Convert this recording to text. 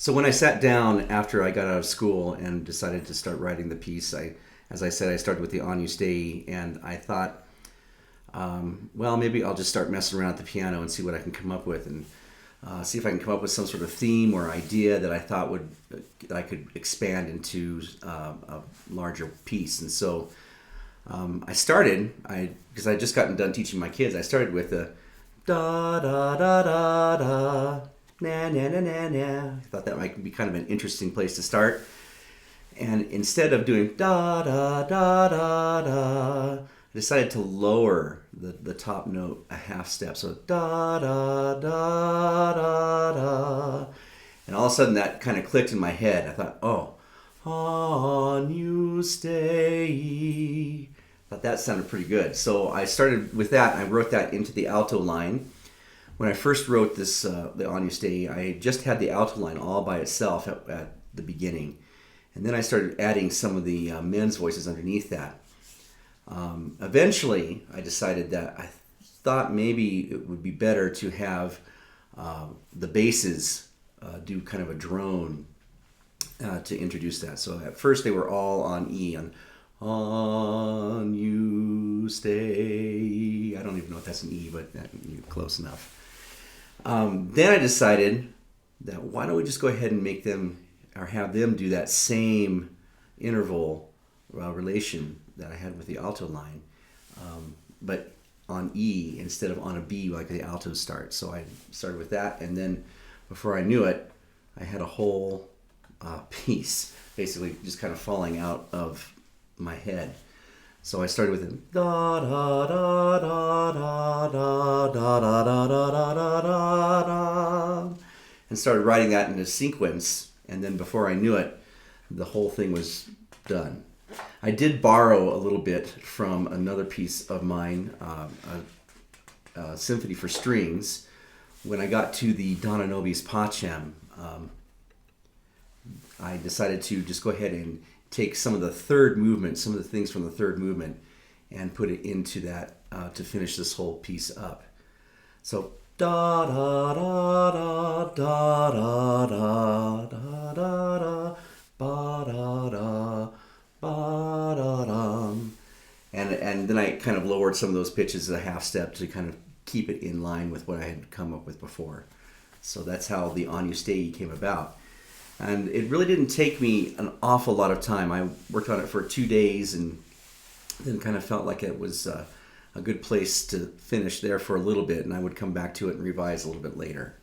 So when I sat down after I got out of school and decided to start writing the piece, as I said, I started with the Agnus Dei, and I thought, well, maybe I'll just start messing around at the piano and see what I can come up with, and see if I can come up with some sort of theme or idea that I thought that I could expand into a larger piece. And so because I just gotten done teaching my kids, I started with a da da da da da. Na, na, na, na, na. I thought that might be kind of an interesting place to start. And instead of doing da da da da da, I decided to lower the top note a half step. So da da da da da. And all of a sudden that kind of clicked in my head. I thought, oh, Agnus Dei. I thought that sounded pretty good. So I started with that, and I wrote that into the alto line. When I first wrote this, the Agnus Dei, I just had the alto line all by itself at the beginning. And then I started adding some of the men's voices underneath that. Eventually, I decided that I thought maybe it would be better to have the basses do kind of a drone to introduce that. So at first they were all on E, on Agnus Dei. I don't even know if that's an E, but close enough. Then I decided that why don't we just go ahead and make them, or have them do that same interval relation that I had with the alto line, but on E instead of on a B like the altos start. So I started with that, and then before I knew it, I had a whole piece basically just kind of falling out of my head. So I started with da da da da da da da da da da da da da, and started writing that in a sequence. And then before I knew it, the whole thing was done. I did borrow a little bit from another piece of mine, a symphony for strings. When I got to the Dona Nobis Pacem, I decided to just go ahead and take some of the third movement, some of the things from the third movement, and put it into that to finish this whole piece up. So da da da da da da da da da da ba da da ba da da, and then I kind of lowered some of those pitches a half step to kind of keep it in line with what I had come up with before. So that's how the Agnus Dei came about. And it really didn't take me an awful lot of time. I worked on it for 2 days and then kind of felt like it was a good place to finish there for a little bit, and I would come back to it and revise a little bit later.